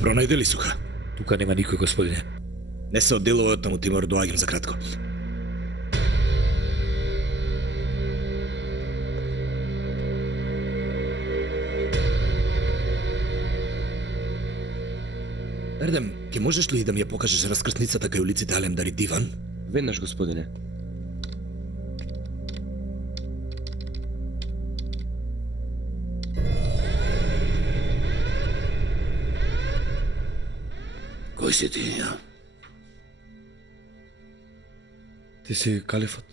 пронајде ли суха? Тука нема никој, господине. Не се одделува од таму, Тимор, доаѓам за кратко. Ердем, ќе можеш ли да ми ја покажеш раскрсницата кај улиците Алемдар и Диван? Веднаш, господине. Кој си ти, ја? Ти си калифот.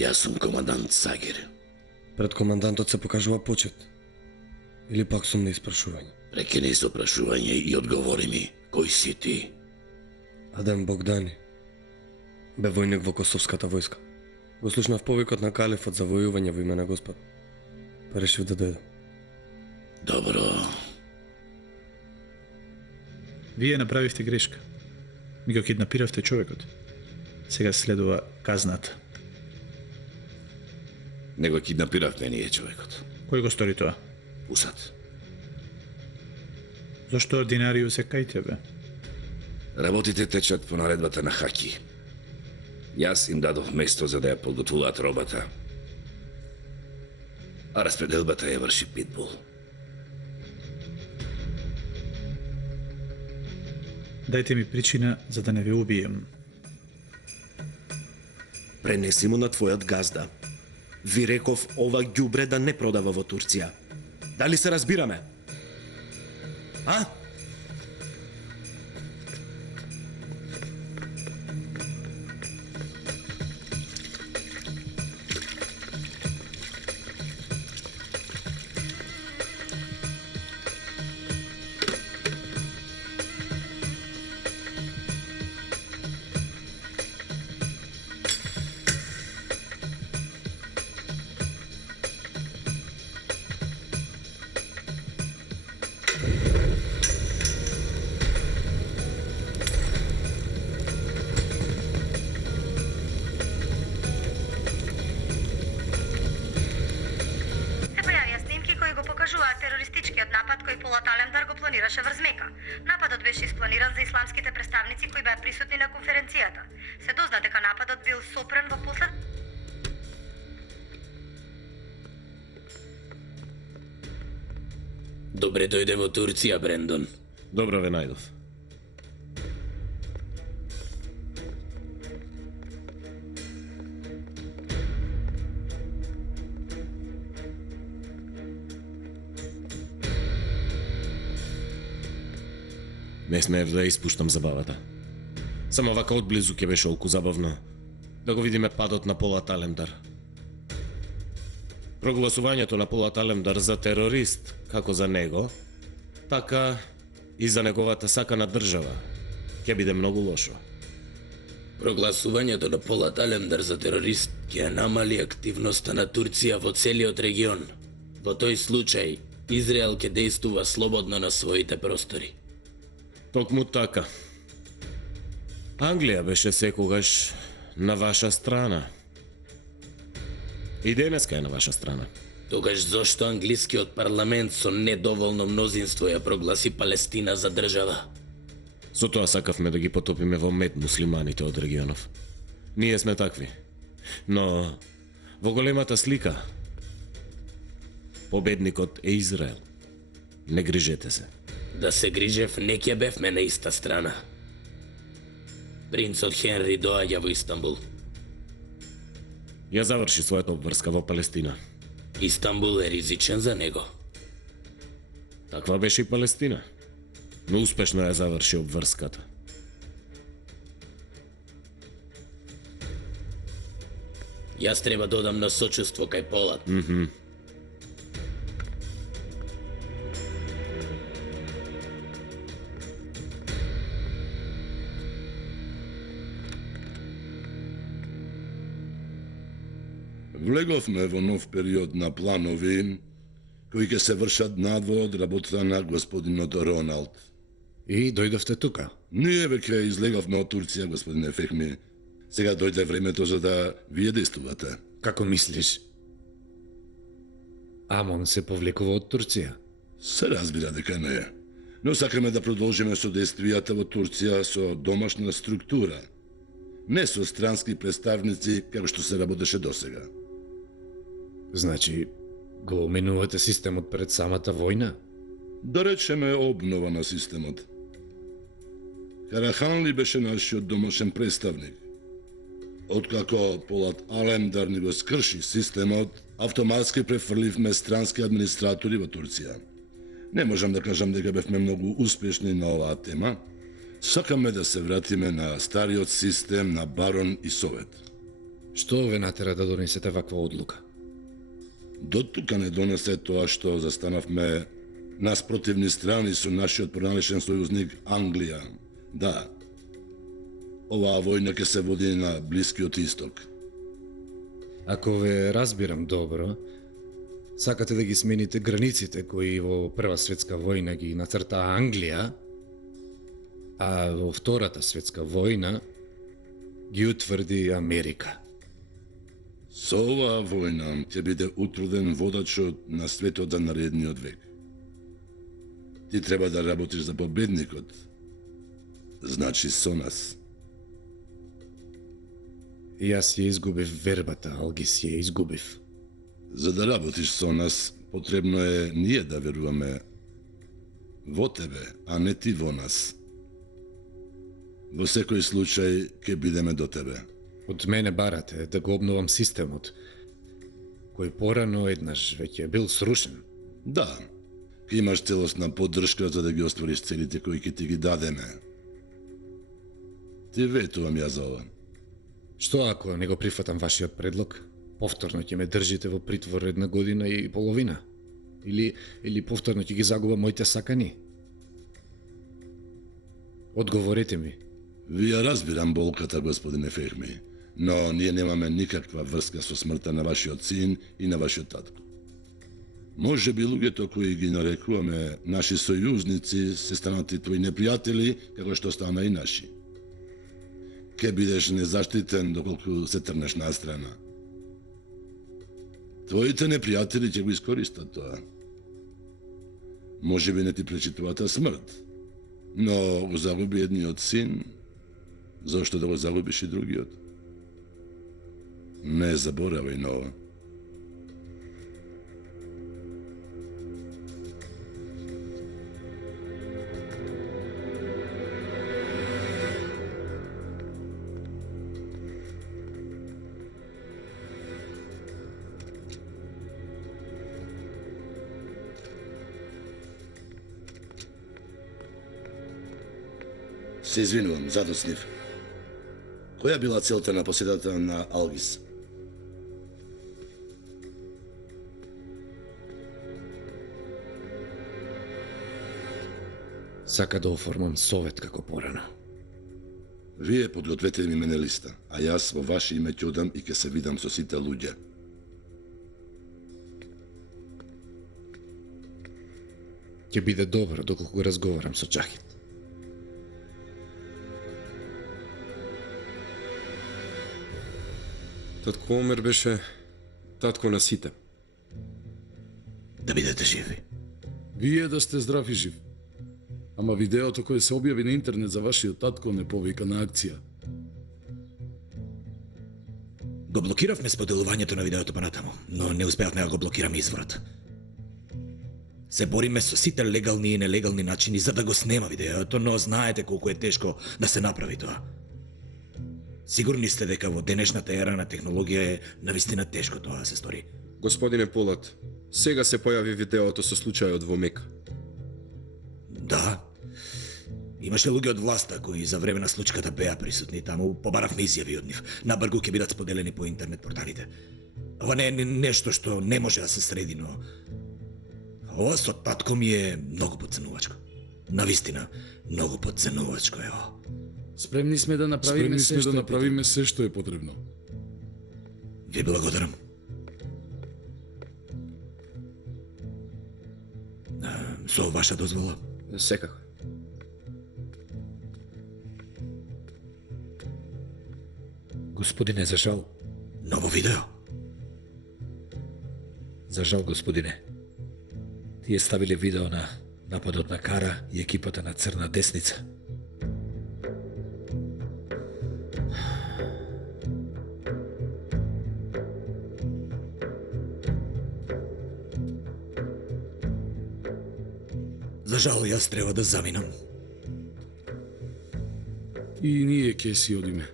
Јас сум командант Сагир. Пред командантот се покажува почет. Или пак сум на испрашување. Прекини со прашување и одговори ми, кој си ти? Адем Богдани. Бе војник во Косовската војска. Го слушнав повикот на калифот за војување во име на Господ. Па решив да дојдам. Добро. Вие направивте грешка. Ми го киднапиравте човекот. Сега следува казната. Не го киднапиравме ние човекот. Кој го стори тоа? Пусат. Зошто ординариус е кај тебе? Работите течат по наредбата на Хаки. Јас им дадов место за да ја подготвуваат робата. А распределбата ја врши Питбул. Дајте ми причина за да не ве убием. Пренеси му на твојот газда. Ви реков ова ѓубре да не продава во Турција. Дали се разбираме? А? Нападот беше испланиран за исламските представници кои беа присутни на конференцијата. Се дозна дека нападот бил сопрен во послед... Добре дојде во Турција, Брендон. Добро ве најдов. Не смеев да ја испуштам забавата. Само вака одблизу ќе беше олку забавно да го видиме падот на Полат Алемдар. Прогласувањето на Полат Алемдар за терорист, како за него, така и за неговата сакана држава, ќе биде многу лошо. Прогласувањето на Полат Алемдар за терорист ќе намали активноста на Турција во целиот регион. Во тој случај, Израел ќе действува слободно на своите простори. Токму така. Англија беше секогаш на ваша страна. И денеска е на ваша страна. Тогаш зошто англискиот парламент со недоволно мнозинство ја прогласи Палестина за држава? Со тоа сакавме да ги потопиме во мед муслиманите од регионов. Ние сме такви. Но во големата слика победникот е Израел. Не грижете се. Да се грижев, не ќе бевме на иста страна. Принцот Хенри доаѓа во Истанбул. Ја заврши својата обврска во Палестина. Истанбул е ризичен за него. Таква беше и Палестина. Но успешно ја заврши обврската. Јас треба да одам на сочувство кај Полат. Влеговме во нов период на планови кои ќе се вршат надвор од работата на господинот Роналд. И дојдовте тука? Ние веќе излеговме од Турција, господине Фехми. Сега дојде времето за да вие действувате. Како мислиш? Амон се повлекува од Турција? Се разбира дека не. Но сакаме да продолжиме со действијата во Турција со домашна структура, не со странски представници како што се работеше досега. Значи, го минувате системот пред самата војна? Да речеме обнова на системот. Караханли беше нашиот домашен представник. Откако Полат Алемдар ни го скрши системот, автоматски префрливме странски администратори во Турција. Не можам да кажам дека бевме многу успешни на оваа тема. Сакаме да се вратиме на стариот систем на барон и совет. Што ве натера да донесете ваква одлука? До тука не донесе тоа што застанавме на спротивни страни со нашиот проналешен сојузник Англија. Да, оваа војна ќе се води на Блискиот Исток. Ако ве разбирам добро, сакате да ги смените границите кои во Прва светска војна ги нацртаа Англија, а во Втората светска војна ги утврди Америка. Со оваа војна ќе биде утврден водачот на светот за наредниот век. Ти треба да работиш за победникот, значи со нас. И јас ја изгубив вербата, Алгис ја изгубив. За да работиш со нас, потребно е ние да веруваме во тебе, а не ти во нас. Во секој случај ќе бидеме до тебе. Од мене барате да го обновам системот, кој порано еднаш веќе бил срушен. Да, ќе имаш целосна поддршка за да ги оствариш целите кои ќе ти ги дадеме. Ти ветувам ја за ова. Што ако не го прифатам вашиот предлог? Повторно ќе ме држите во притвор 1 година и половина? Или повторно ќе ги загубам моите сакани? Одговорете ми. Ви ја разбирам болката, господине Фехми, но ние немаме никаква врска со смртта на вашиот син и на вашиот татко. Може би луѓето кои ги нарекуваме наши сојузници се станати твои непријатели, како што стана и наши. Ке бидеш незаштитен доколку се трнеш настрана. Твоите непријатели ќе го искористат тоа. Може би не ти пречитувата смрт, но го загуби едниот син, зашто да го загубиш и другиот? Не заборавај на ова. Се извинувам, задоснив. Која била целта на поседата на Алгис? Сака да оформам совет како порано. Вие подгответе ми мене листа, а јас во ваше име ќе одам и ќе се видам со сите луѓе. Ќе биде добро доколку го разговарам со Џахид. Татко Омер беше татко на сите. Да бидете живи. Вие да сте здрав и жив. Ама видеото кое се објави на интернет за вашиот татко не повика на акција. Го блокиравме споделувањето на видеото понатаму, но не успеавме да го блокираме изворот. Се бориме со сите легални и нелегални начини за да го снема видеото, но знаете колку е тешко да се направи тоа. Сигурни сте дека во денешната ера на технологија е навистина тешко тоа да се стори. Господине Полат, сега се појави видеото со случајот во Мека. Да. Имаше луѓе од власта кои за време на случката беа присутни таму, побаравме изјави од нив. Набргу ќе бидат споделени по интернет порталите. Ова не е нешто што не може да се среди, но ова со татко ми е многу подценувачко. Навистина, многу подценувачко е ова. Спремни сме да направиме се што е потребно. Ви благодарам. Со ваша дозвола. Секако. Господине, за жал. Ново видео. За жал, господине. Тие ставиле видео на нападот на Кара и екипата на Црна Десница. За жал, јас треба да заминам. И ние ќе си одиме.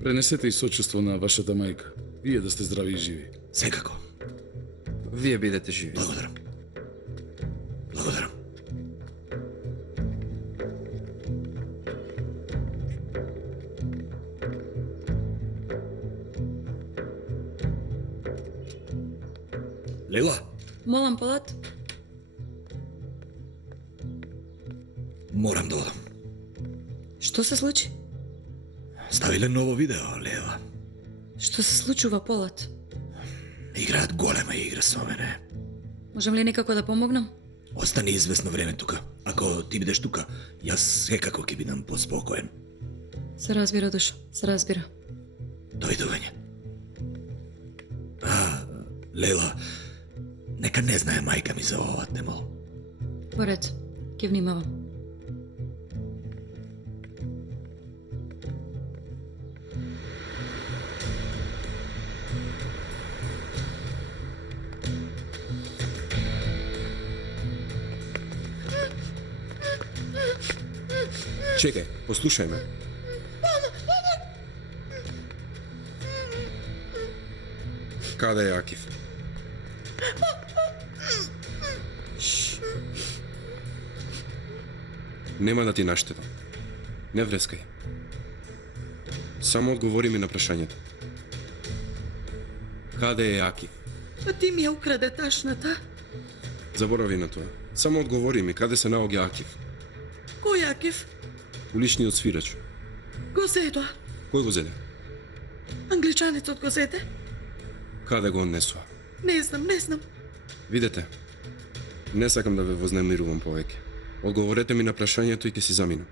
Пренесете и сочувство на вашата мајка. Вие да сте здрави и живи. Секако. Вие бидете живи. Благодарам. Благодарам. Лейла, Молам, Полат. морам да одам. Што се случи? Ставиле ново видео, Лейла. Што се случува, Полат? Играат голема игра со мене. Можам ли некако да помогнам? Остани известно време тука. Ако ти бидеш тука, јас секако ќе бидам поспокоен. Се разбира, Душо, се разбира. Дојдување. Лейла, нека не знае мајка ми за ова, немал. Во ред, ќе внимавам. Чекај, послушај ме. Каде е Акив? Нема да ти наштетам. Не врескај. Само одговори ми на прашањето. Каде е Акив? А ти ми ја украде ташната. Заборави на тоа. Само одговори ми каде се наоѓа Акив. Кој Акив? Уличниот свирач. Го зедоа. Кој го зеде? Англичанецот го зеде. Каде го однесоа? Не знам. Видете, не сакам да ве вознемирувам повеќе. Одговорете ми на прашањето и ќе си заминам.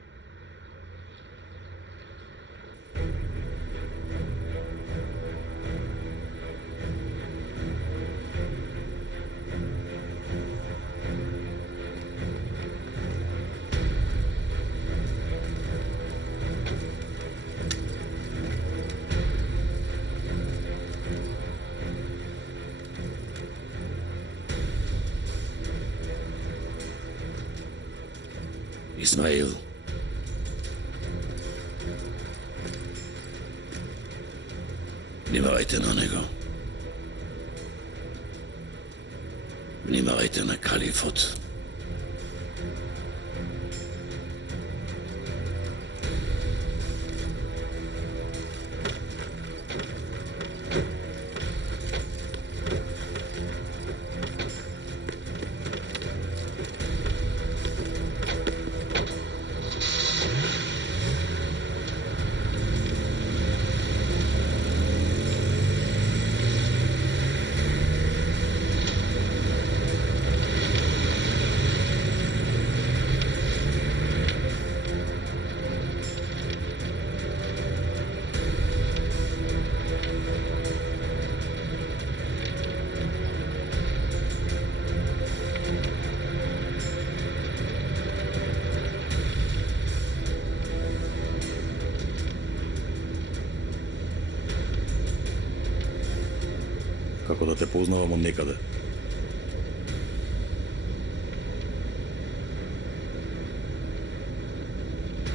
Исмаил. Внимавајте на него. Внимавајте на калифот. Како да те познавам од некаде.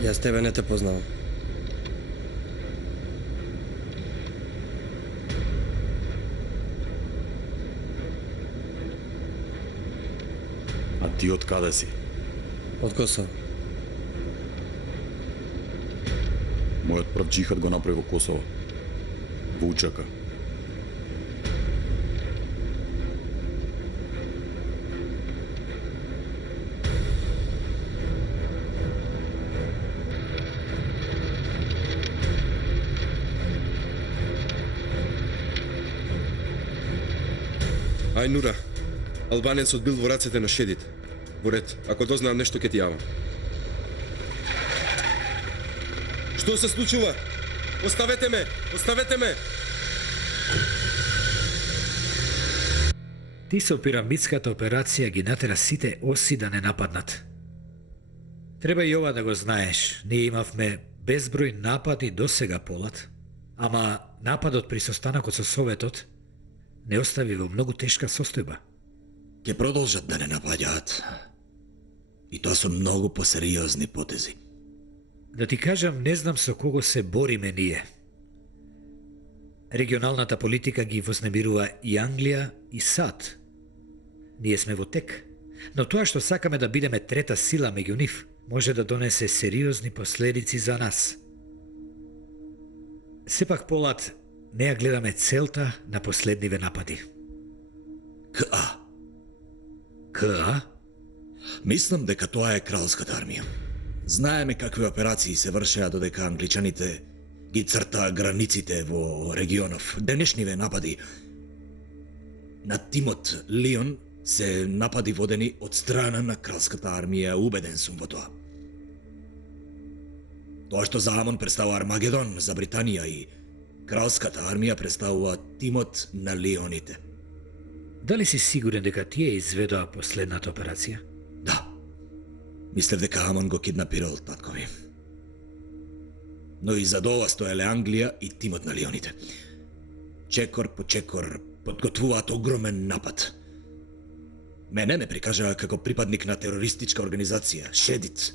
Јас тебе не те познавам. А ти од каде си? Од Косово. Мојот прв џихад го направи во Косово. Во Учака. Ај, Нура, албанецот бил во рацете на шедите. Во ред, ако дознаам нешто ќе ти јавам. Што се случува? Оставете ме! Оставете ме! Ти со пирамидската операција ги натера сите оси да не нападнат. Треба и ова да го знаеш. Ние имавме безброј напади до сега, Полат. Ама нападот при состанокот со Советот не остави во многу тешка состојба. Ќе продолжат да не напаѓаат. И тоа со многу посериозни потези. Да ти кажам, не знам со кого се бориме ние. Регионалната политика ги вознемирува и Англија и САД. Ние сме во тек. Но тоа што сакаме да бидеме трета сила меѓу нив, може да донесе сериозни последици за нас. Сепак, Полат, не ја гледаме целта на последниве напади. КА. КА? Мислам дека тоа е кралската армија. Знаеме какви операции се вршеа додека англичаните ги цртаа границите во регионов. Денешниве напади на тимот Лион се напади водени од страна на кралската армија, убеден сум во тоа. Тоа што за Амон представува Армагедон за Британија и кралската армија представува тимот на Лионите. Дали си сигурен дека тие изведоа последната операција? Да. Мислев дека Амон го киднапирал таткови. Но и за ова стоеле Англија и тимот на Лионите. Чекор по чекор подготвуваат огромен напад. Мене ме прикажаа како припадник на терористичка организација, Шедит.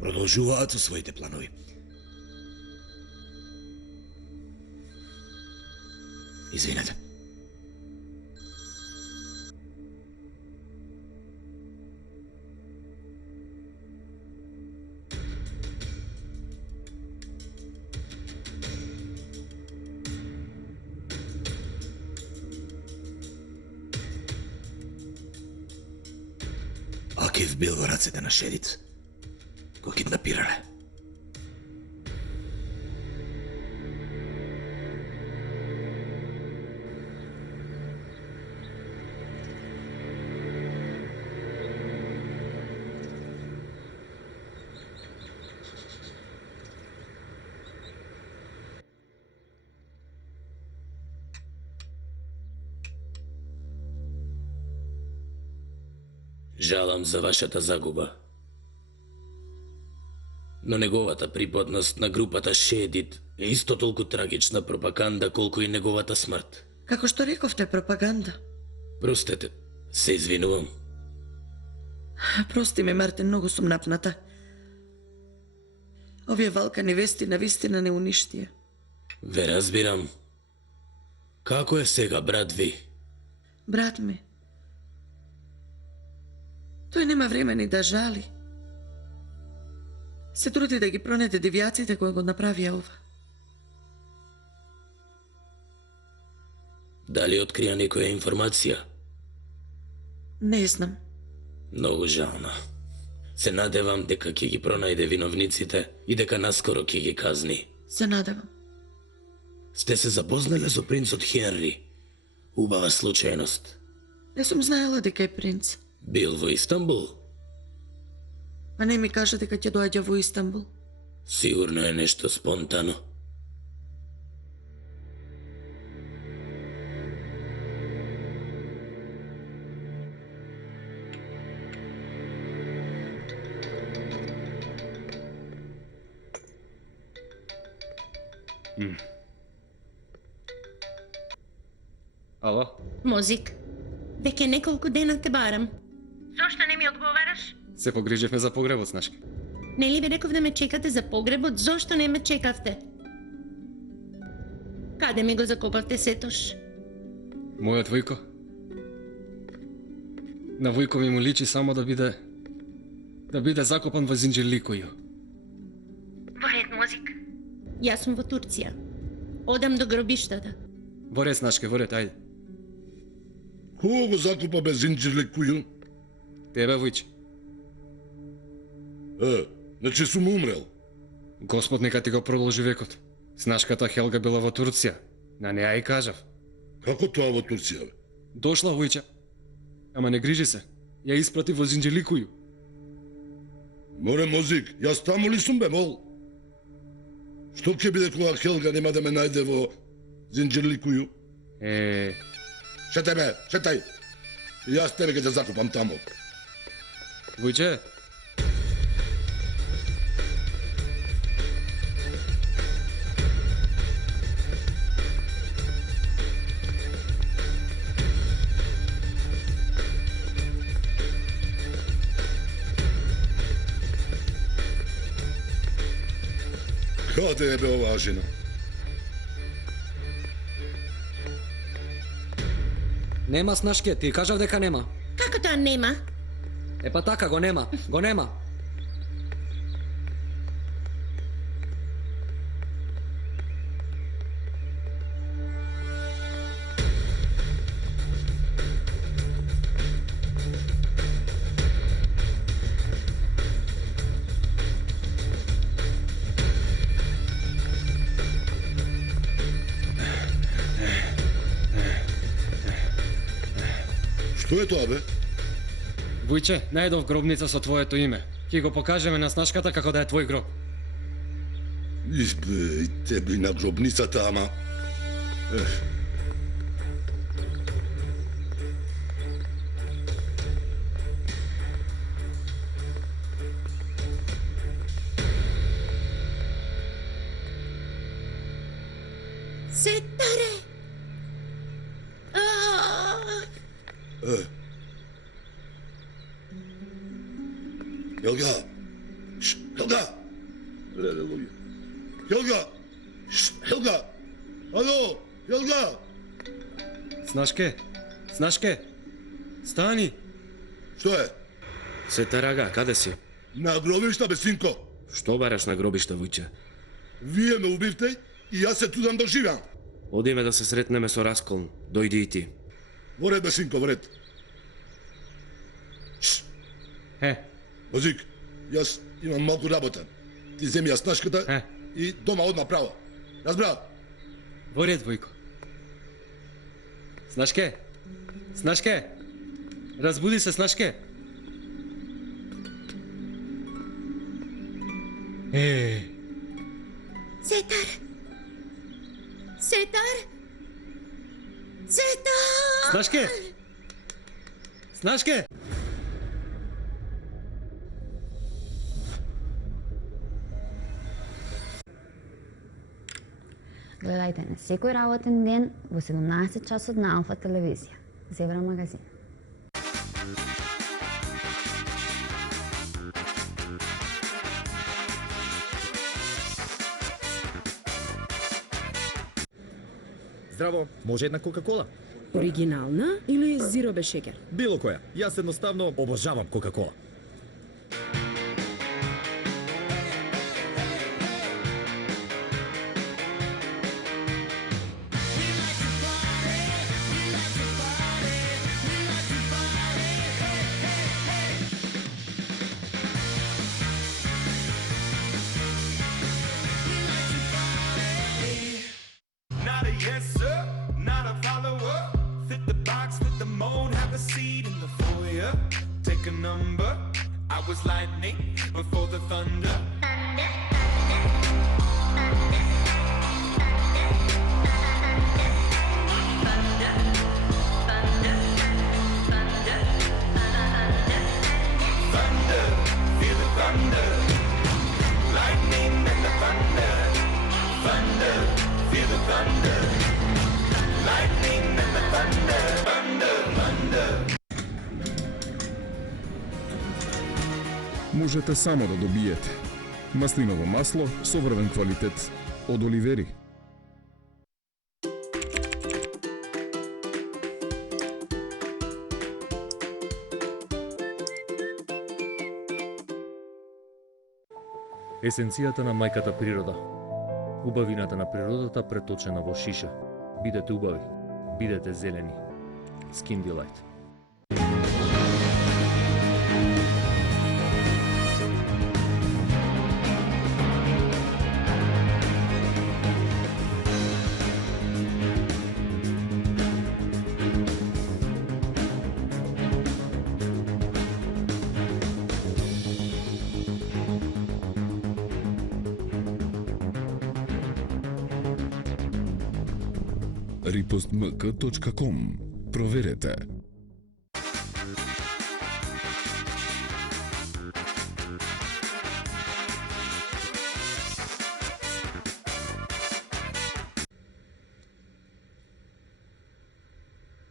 Продолжуваат со своите планови. Извинете. Акив бил во рацете на Шедит. Го киднапирале. Жалам за вашата загуба. Но неговата припадност на групата Шедит е исто толку трагична пропаганда колку и неговата смрт. Како што рековте, пропаганда. Простете, се извинувам. Прости ме, Мартин, многу сум напната. Овие валкани вести на вистина не уништија. Ве разбирам. Како е сега, брат ви? Брат ми. Тој нема време ни да жали. Се труди да ги пронеде девијаците кои го направија ова. Дали открија некоја информација? Не знам. Многу жално. Се надевам дека ќе ги пронајде виновниците и дека наскоро ќе ги казни. Се надевам. Сте се запознале со принцот Хенри? Убава случајност. Не сум знаела дека е принц. Бил во Истанбул? А не ми кажа дека ќе доаѓа во Истанбул. Сигурно е нешто спонтано. Ало? Мозик, веќе неколку дена те барам. Зошто не ми одговараш? Се погрижевме за погребот, Снашки. Нели ви реков да ме чекате за погребот, зошто не ме чекавте? Каде ми го закопавте сетош? Мојот Војко? На Војко ми му личи само да биде закопан во Зинџирликују. Во ред, Мозик. Јас сум во Турција. Одам до гробиштата. Во ред, Снашке, во ред, ајде. Кого го закопа без Зинџирликују? Тебе, Војче. Значи сум умрел. Господ нека ти го продолжи векот. Снашката Хелга била во Турција. На неа и кажав. Како тоа во Турција, бе? Дошла, Војче. Ама не грижи се. Ја испрати во Зинџирликују. Море, Мозик, јас таму ли сум, бе, мол? Што ќе биде кога Хелга нема да ме најде во Зинџирликују? Шетай бе, шетай. И јас тебе ќе те закупам таму. Вујче, Каде е бе оваа жена? Нема, Снашке, ти кажав дека нема. Како тоа нема? Епа така, го нема, го нема. Што е тоа бе? Вујче, најдов гробница со твоето име. Ќе го покажеме на Снашката како да е твој гроб. Избе, и тебе на гробницата, ама... Сетаре! Јелга! Јелга! Леле луѓе. Јелга! Јелга! Ало! Јелга! Снашке! Снашке! Стани! Што е? Сетарага, каде си? На гробишта, бе, синко! Што бараш на гробишта, Вујче? Вие ме убивте и јас се трудам да живеам. Одиме да се сретнеме со Расколн. Дојди и ти. Во ред, бе, синко, во ред. Бозик, јас имам малку работа. Ти земи ја Снашката и дома одма право. Разбрав? Во ред, Војко. Снашке! Снашке! Разбуди се, Снашке! Сетар! Сетар! Сетар! Снашке! Снашке! Гледајте на секој работен ден во 17 часот на Алфа телевизија. Зебра магазин. Здраво, може една Кока-кола? Оригинална или зиро без шеќер? Било која. Јас едноставно обожавам Кока-кола. Можете само да добиете маслиново масло со врвен квалитет од Оливери. Есенцијата на мајката природа. Убавината на природата преточена во шиша. Бидете убави, бидете зелени. Skin Delight. ripostmk.com проверете.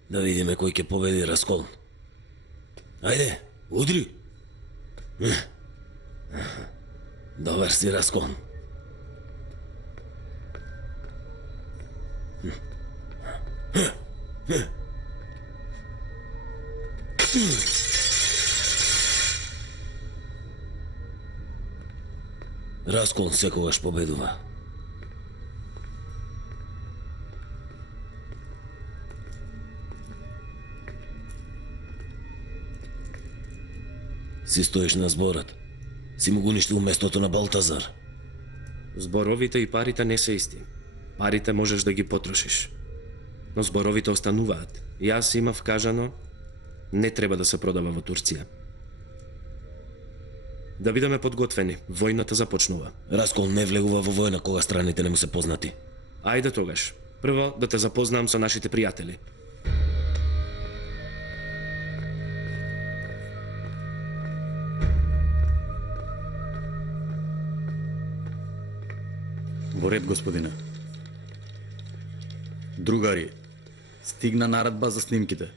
Да видиме кој ќе победи раскол. Ајде, удри! Добар си, Раскол. Раскол секогаш победува. Си стоиш на зборот. Си му го уништил местото на Балтазар. Зборовите и парите не се исти. Парите можеш да ги потрошиш. Но зборовите остануваат. Јас имав кажано, не треба да се продава во Турција. Да бидеме подготвени, војната започнува. Раскол не влегува во војна кога страните не му се познати. Ајде тогаш. Прво да те запознам со нашите пријатели. Во ред, господине. Другари, стигна наредба за снимките.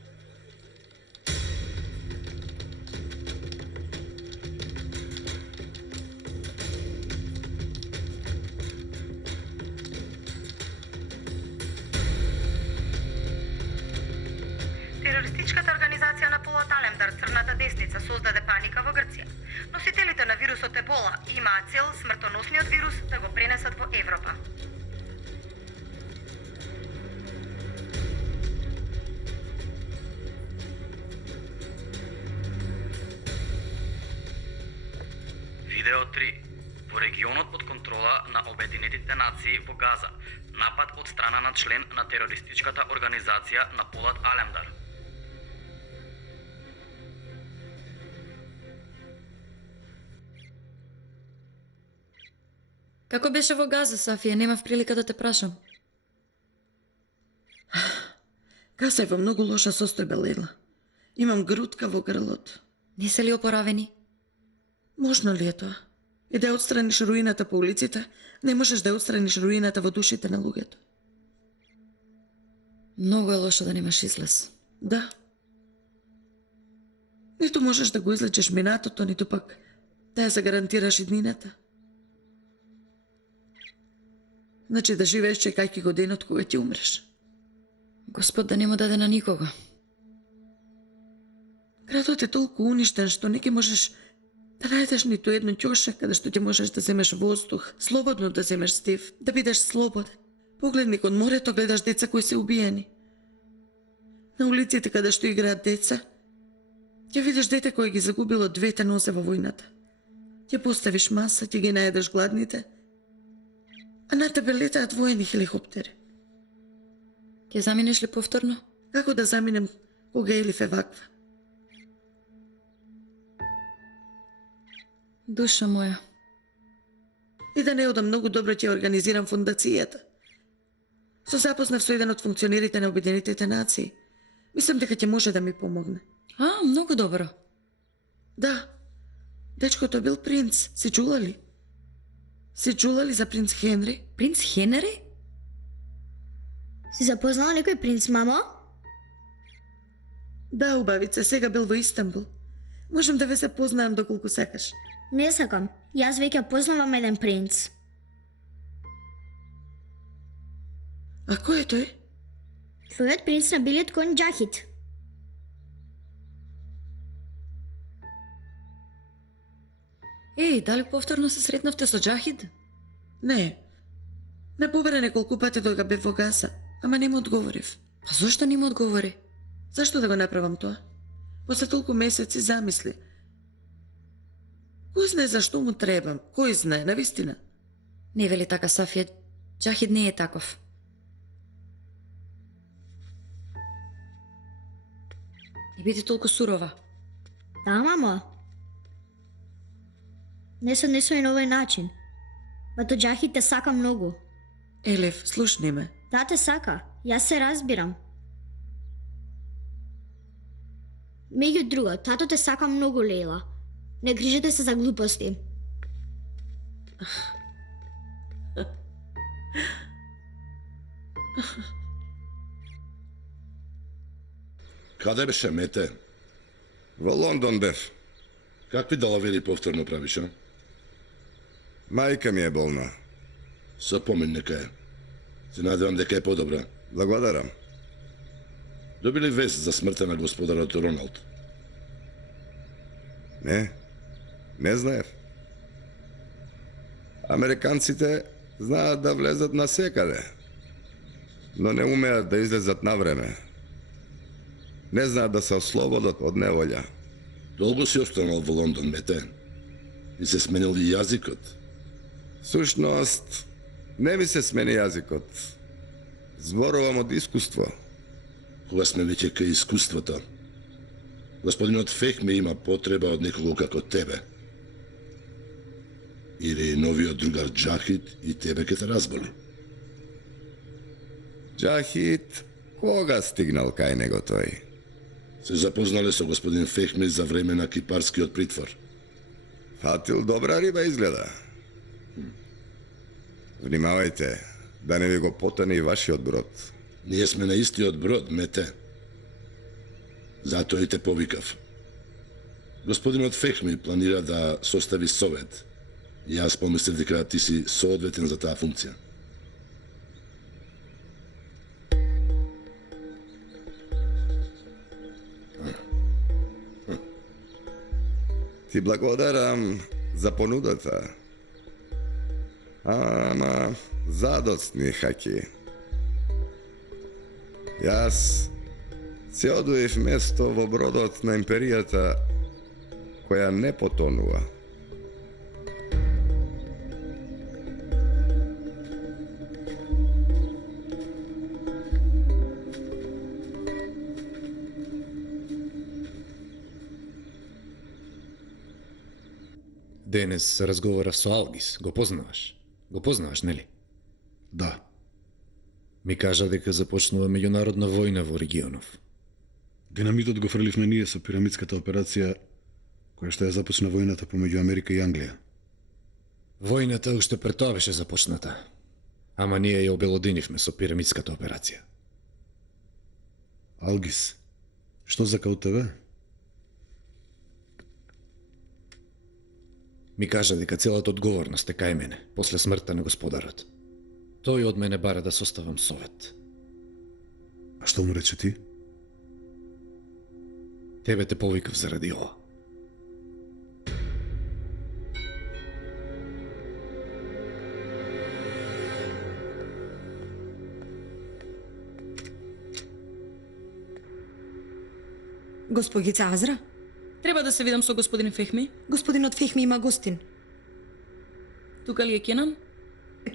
Терористичката организација на Полат Алемдар, Црната десница, создаде паника во Грција. Носителите на вирусот Ебола имаат цел смртоносниот вирус да го пренесат во Европа. Видео 3. Во регионот под контрола на Обединетите нации во Газа. Напад од страна на член на терористичката организација на Полат Алемдар. Како беше во Газа, Сафија? Немав прилика да те прашам. Газа е во многу лоша состојба, Лейла. Имам грудка во грлото. Не се ли опоравени? Можно ли е тоа? И да отстраниш руината по улиците, не можеш да отстраниш руината во душите на луѓето. Многу е лошо да немаш излез. Да. Ниту можеш да го излечеш минатото, ниту пак да ја загарантираш иднината. Значи да живееш чекајќи го денот кога ќе умреш. Господ да не му даде на никого. Градот е толку уништен што не ќе можеш да најдеш ниту едно ќоше каде што ќе можеш да земеш воздух, слободно да земеш стив, да бидеш слободен. Погледни кон морето, гледаш деца кои се убиени. На улиците каде што играат деца, ќе видиш дете кој ги загубило двете нозе во војната. Ќе поставиш маса, ќе ги најдеш гладните, а на тебе летаат воени хеликоптери. Ќе заминеш ли повторно? Како да заминем кога Елиф е ваква? Душа моја. И да не одам многу добро ќе организирам фондацијата. Со запознав со еден од функционерите на Обединетите нации. Мислам дека ќе може да ми помогне. Многу добро. Да. Дечкото бил принц. Си чула ли? Си чула ли за принц Хенри? Принц Хенри? Си запознала некој принц, мамо? Да, убавица, сега бил во Истанбул. Можам да ве се познаам доколку сакаш. Не сакам. Јас веќе познавам еден принц. А кој е тој? Твојот принц на белиот кон Џахид. Еј, дали повторно се сретнавте со Џахид? Не. Не побере неколку пати дога бев во Газа, ама не му одговорив. А зошто не му одговори? Зашто да го направам тоа? После толку месеци замисли. Кој знае зашто му требам? Кој знае, навистина? Не вели така, Сафија. Џахид не е таков. Не биде толку сурова. Да, мамо. Не се однесувај на овој начин. Бато Џахид те сака многу. Елев, слушни ме. Да, те сака. Јас се разбирам. Меѓу друго, тато те сака многу, Лейла. Не грижете се за глупости. Каде беше Мете? Во Лондон бев. Какви далавери повторно правиш, а? Мајка ми е болна. Со помин нека е. Се надевам дека е подобра. Благодарам. Доби ли вест за смртта на господарот Роналд? Не знаев. Американците знаат да влезат на секаде, но не умеат да излезат на време. Не знаат да се ослободат од неволја. Долго си останал во Лондон, Мете? И се сменил и јазикот? Сушност, не ми се смени јазикот. Зборувам од искуство. Кога сме веќе кај искуството, господинот Фехми има потреба од некого како тебе. Или новиот другар Джахид и тебе ке те разболи. Джахид, кога стигнал кај него тој? Се запознале со господин Фехми за време на кипарскиот притвор. Фатил добра риба изгледа. Внимавајте, да не ви го потане и вашиот брод. Ние сме на истиот брод, Мете. Затоа и те повикав. Господинот Фехми планира да состави совет. И јас помислив дека ти си соодветен за таа функција. Ти благодарам за понудата. Ама задоцни, Хаки. Јас се одуев место во бродот на империјата која не потонува. Денес разговарав со Алгис. Го познаваш? Го познаваш, нели? Да. Ми кажа дека започнува меѓународна војна во регионов. Динамитот го фрливме ние со пирамидската операција која што ја започна војната помеѓу Америка и Англија. Војната уште пред тоа беше започната. Ама ние ја обелоденивме со пирамидската операција. Алгис, што зака од тебе? Ми кажа дека целата одговорност е кај мене, после смртта на господарот. Тој од мене бара да составам совет. А што му рече ти? Тебе те повикав заради ова. Госпогица Азра? Треба да се видам со господин Фехми. Господинот Фехми има гостин. Тука ли е Кенан?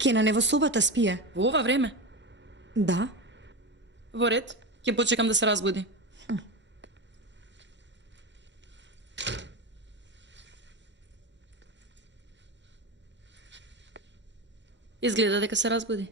Кенан е во собата, спие. Во ова време? Да. Во ред, ќе почекам да се разбуди. Изгледа дека се разбуди.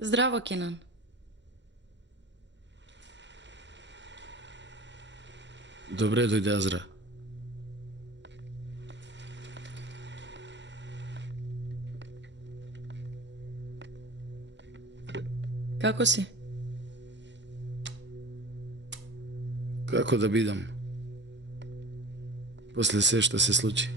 Здраво, Кенан. Добре дојде, Азра. Како си? Како да бидам? После се што се случи.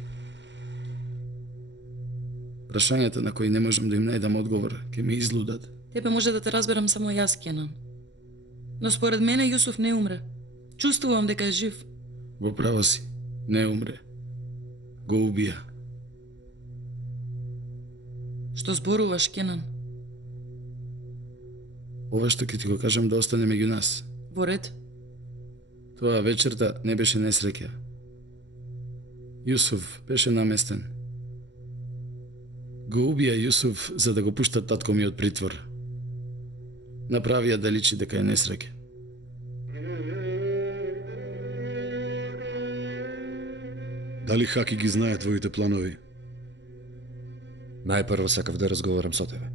Прашањата на кои не можам да им најдам одговор, ќе ме излудат. Тебе може да те разберам само јас, Кенан. Но според мене Јусуф не умре. Чувствувам дека е жив. Во право си, не умре. Го убија. Што зборуваш, Кенан? Ова што ќе ти го кажам да остане меѓу нас. Во ред? Тоа вечерта не беше несреќа. Јусуф беше наместен. Го убија Јусуф за да го пуштат татко ми од притвор. Направија да личи дека е несреќа. Дали Хаки ги знае твоите планови? Најпрво сакав да разговарам со тебе.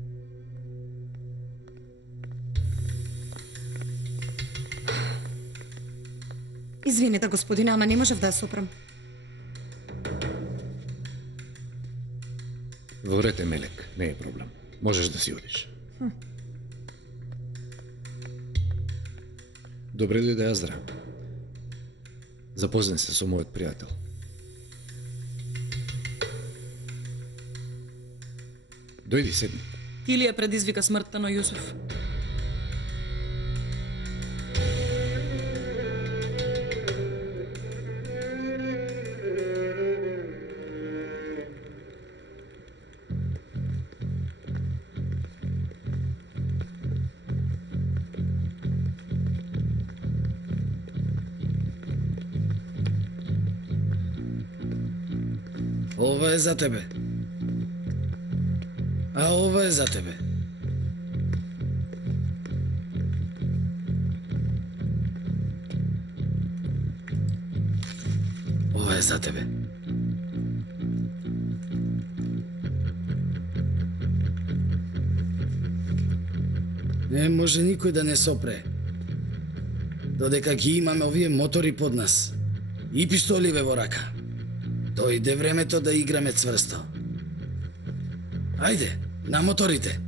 Извините, господине, ама не можев да ја сопрам. Во ред е, Мелек, не е проблем. Можеш да си одиш. Добре дојде, Азра. Запознај се со мојот пријател. Дојди, седни. Илија предизвика смртта на Јусуф. Ова е за тебе. А ова е за тебе. Ова е за тебе. Не може никој да не сопре. Додека ги имаме овие мотори под нас и пиштоливе во рака. Дојде времето да играме цврсто. Ајде, на моторите.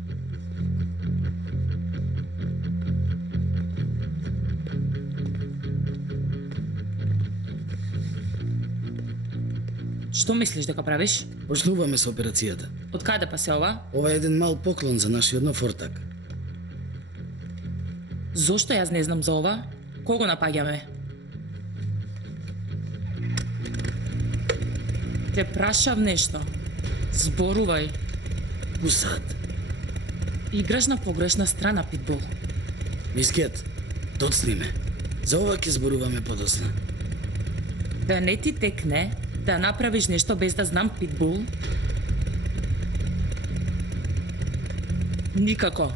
Што мислиш дека правиш? Почнуваме со операцијата. Од каде па се ова? Ова е еден мал поклон за нашиот нов ортак. Зошто јас не знам за ова? Кого напаѓаме? Те прашав нешто. Зборувај. Пусат. Играш на погрешна страна, Питбул. Мискет, доцни ме. За ова ќе зборуваме подосна. Да не ти текне да направиш нешто без да знам, Питбул? Никако.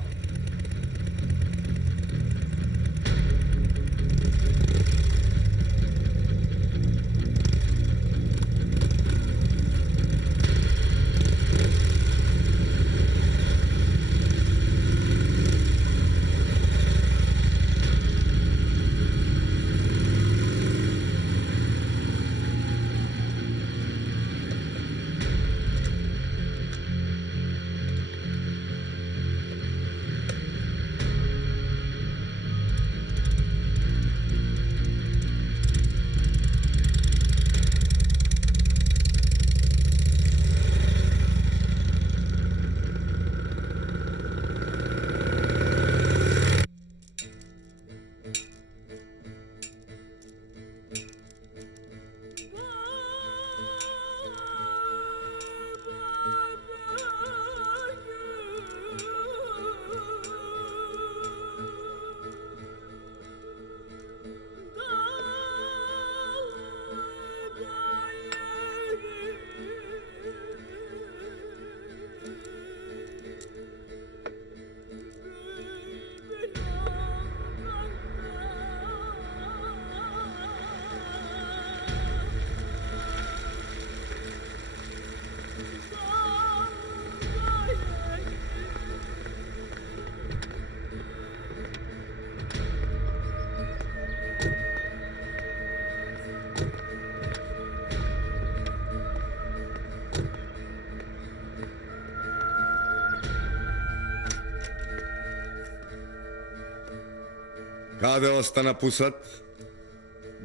Каде остана Пусат?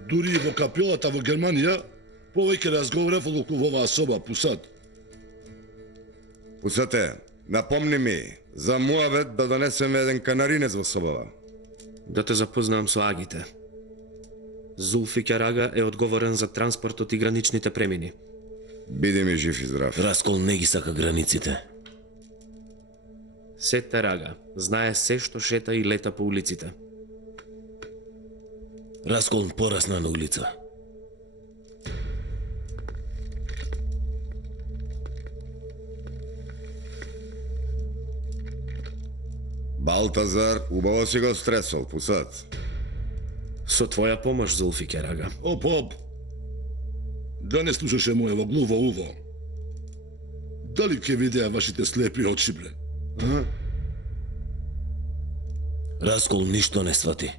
Дури и во капелата во Германија, повеќе разговарав отколку во оваа соба, Пусат. Пусате, напомни ми, за муавет да донесеме еден канаринец во собава. Да те запознам со агите. Зулфикер Ага е одговорен за транспортот и граничните премини. Биди ми жив и здрав. Раскол не ги сака границите. Сетер Ага знае се што шета и лета по улиците. Раскол порасна на улица. Балтазар убаво си го стресол, Пусат. Со твоја помош, Зулфикер Ага. Оп. Да не слушаше моево глуво уво. Дали ке видеа вашите слепи очи, бре? А? Раскол ништо не свати.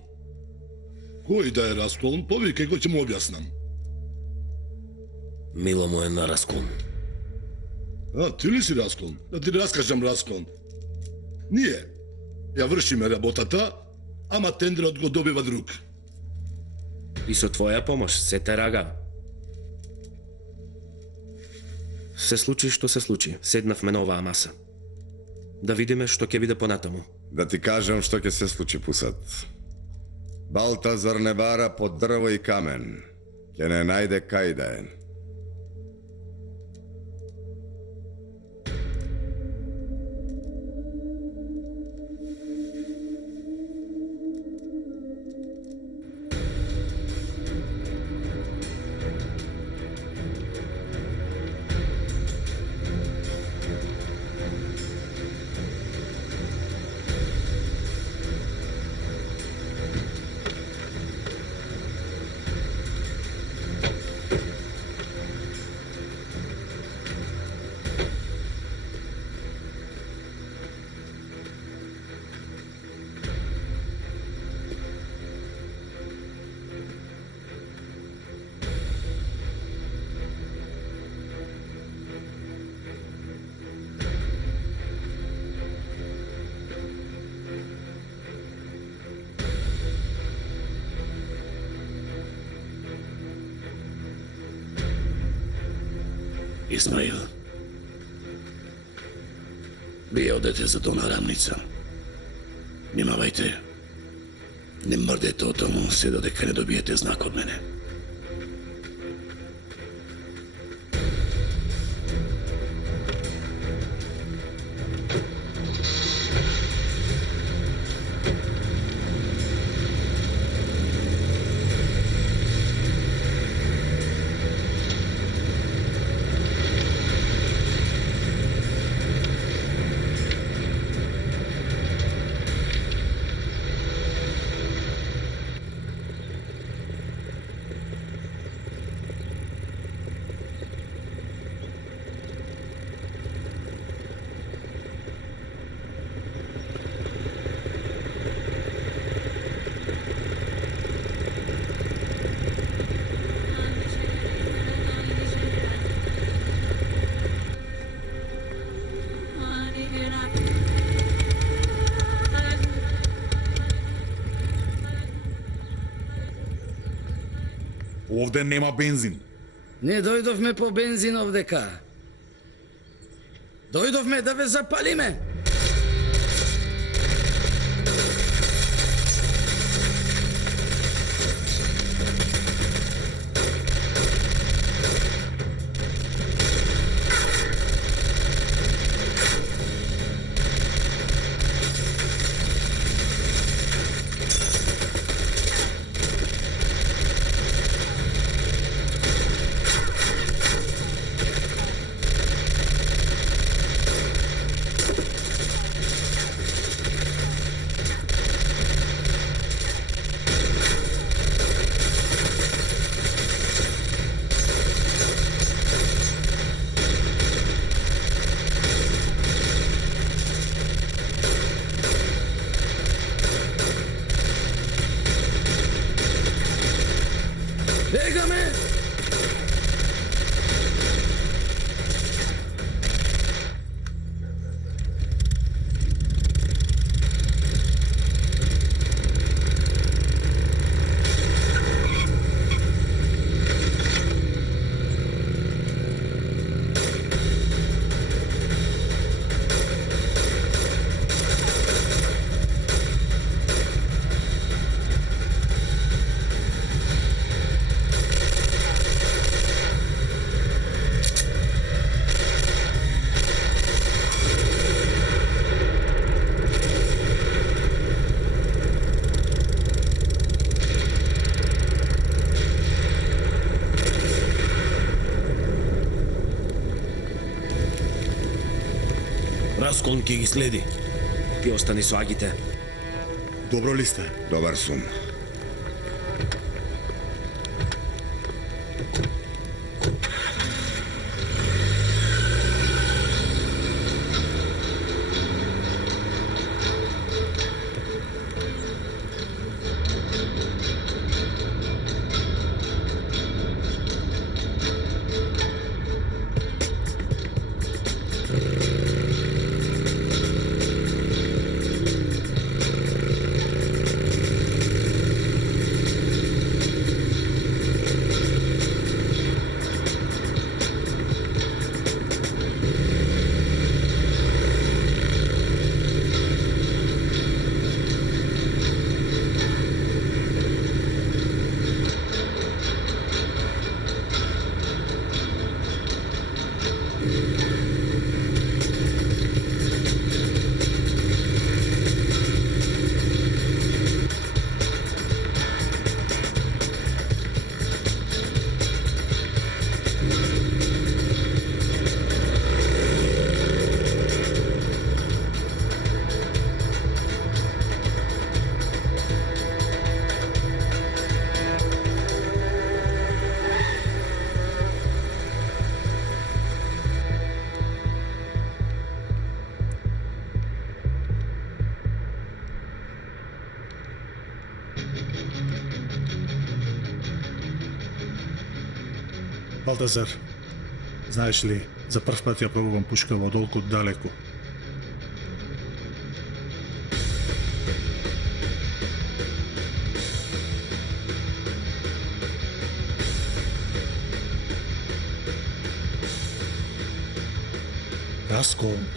Кој да е Раскол? Повикај го, ќе му објаснам. Мило му е на Раскол. А, ти ли си Раскол? Да ти раскажам Раскол. Ние ја вршиме работата, ама тендерот го добива друг. И со твоја помош се те рага. Се случи што се случи. Седнавме на оваа маса. Да видиме што ќе биде понатаму. Да ти кажам што ќе се случи, Пусат. Балтазар не бара под дрво и камен. Ќе не најде кај да е. Исмаил, вие одете за тона рамница. Внимавајте. Не мрдете о тому се додека не добиете знак од мене. Овде нема бензин. Не дојдовме по бензин овдека. Дојдовме да ве запалиме. Бегаме! Раскол ќе ги следи. Ти остани со агите. Добро ли сте? Добар сум. Балтазар, знаеш ли, за прв пат ја пробувам пушка во толку далеку. Расколн.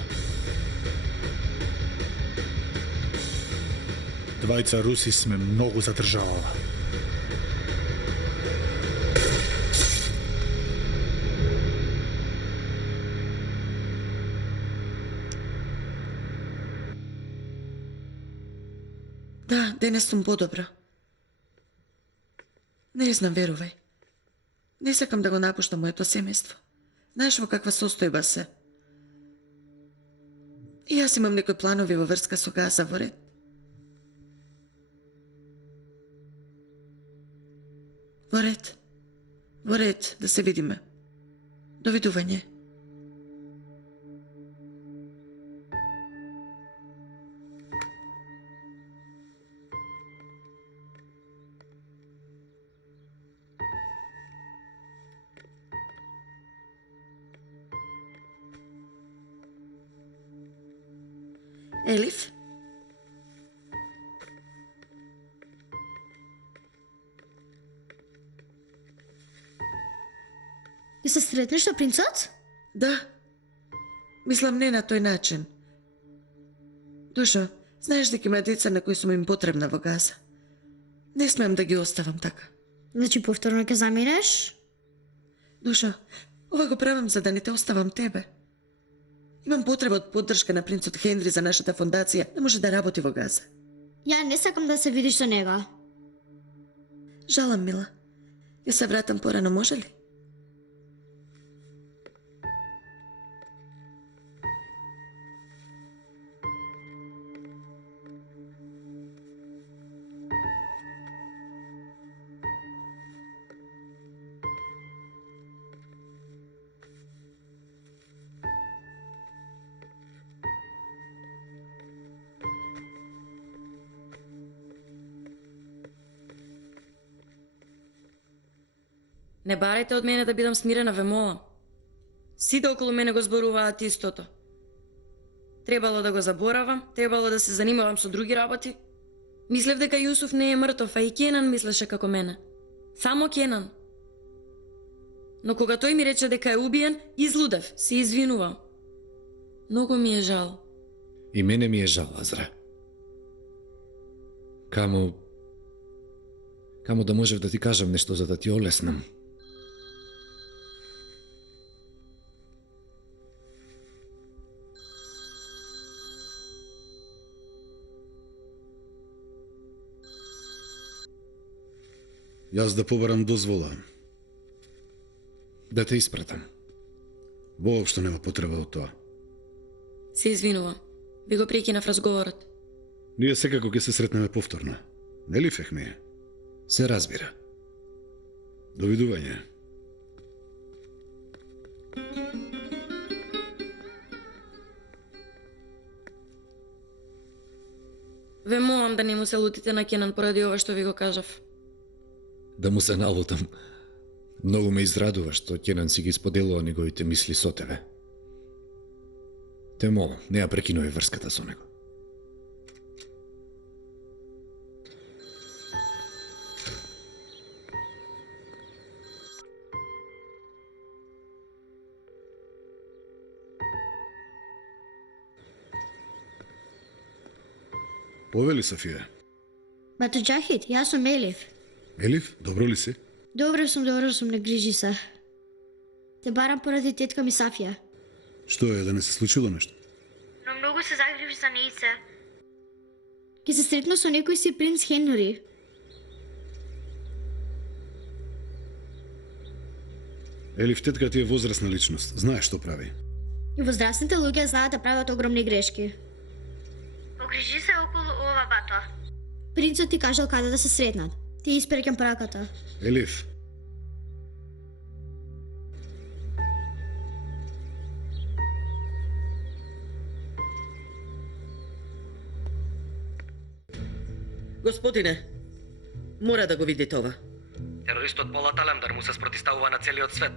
Двајца руси сме многу задржавала. Да, денес сум подобро. Не знам, верувај. Не сакам да го напуштам моето семејство. Знаеш во каква состојба се? И јас имам некои планови во врска со Газа, во ред. Во ред. Во ред, да се видиме. Довидување. Елиф? Ќе се сретнеш со принцот? Да. Мислам не на тој начин. Душо, знаеш дека има деца на кои сум им потребна во Газа. Не смеам да ги оставам така. Значи повторно ќе заминеш? Душо, ова го правам за да не те оставам тебе. Имам потреба од поддршка на принцот Хенри за нашата фондација, да може да работи во Газа. Ја не сакам да се видиш со него. Жалам, мила. Ја се вратам порано, може ли? Не барајте од мене да бидам смирена, ве молам. Сите околу мене го зборуваат истото. Требало да го заборавам, требало да се занимавам со други работи. Мислев дека Јусуф не е мртов, а и Кенан мислеше како мене. Само Кенан. Но кога тој ми рече дека е убиен, излудев, се извинувам. Многу ми е жал. И мене ми е жал, Азра. Каму да можев да ти кажам нешто за да ти олеснам. Јас да побарам дозвола. Да те испратам. Воопшто нема потреба од тоа. Се извинувам. Ви го прекинав разговорот. Ние секако ќе се сретнеме повторно. Нели, Фехми? Се разбира. Довидување. Ве молам да не му се лутите на Кенан поради ова што ви го кажав. Да му се налутам. Многу ме израдува што Кенан си ги споделува неговите мисли со тебе. Те молам, не ја прекинувај врската со него. Повели, Софија. Бато Џахид, јас сум Елиф. Елиф, добро ли си? Добро сум, не грижи се. Те барам поради тетка ми Сафија. Што е, да не се случило нешто? Но многу се загрижи за нејце. Ке се сретна со некој си принц Хенри. Елиф, тетка ти е возрастна личност. Знаеш што прави. И возрастните луѓе знаат да прават огромни грешки. Погрижи се околу ова, бато. Принцот ти кажал каде да се сретнат. Ти испреќам праката. Елиф. Господине, мора да го видите ова. Терористот Полат Алемдар му се спротиставува на целиот свет.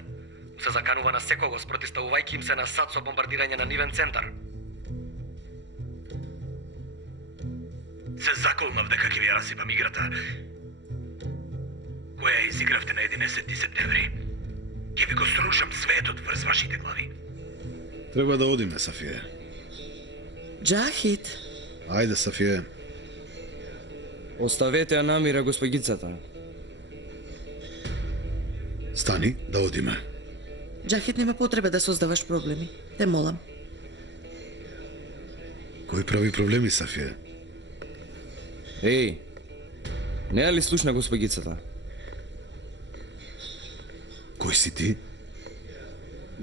се заканува на секого спротивставувајќи им се на САД со бомбардирање на нивен центар. Се заколнав дека ќе ви ја расипам играта, која изигравте на 11 септември. Ќе ви го срушам светот врз вашите глави. Треба да одиме, Сафие. Джахид. Ајде, Сафие. Оставете ја намира госпогицата. Стани, да одиме. Джахид, нема потреба да создаваш проблеми. Те молам. Кој прави проблеми, Сафие? Еј, не ја ли слушна госпогицата? Кој си ти?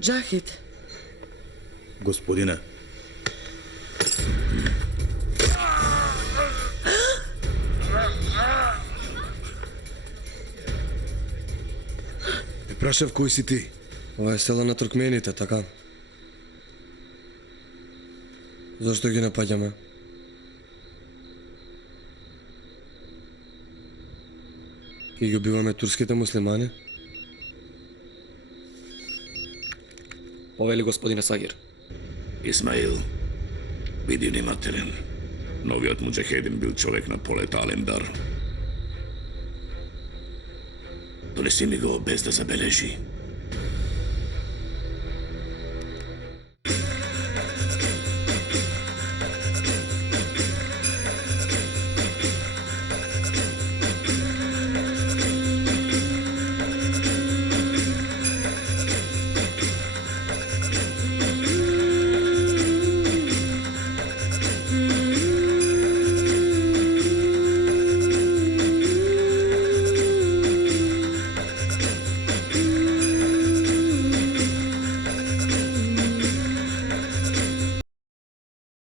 Джахид. Господине. Те прашав кој си ти? Ова е села на туркмените, така? Зошто ги напаѓаме? Ки ги убиваме турските муслимани? Повели господине Сагир. Исмаил, биди внимателен. Новиот муџахедин бил човек на полет Алемдар. Донеси ми го без да забележи.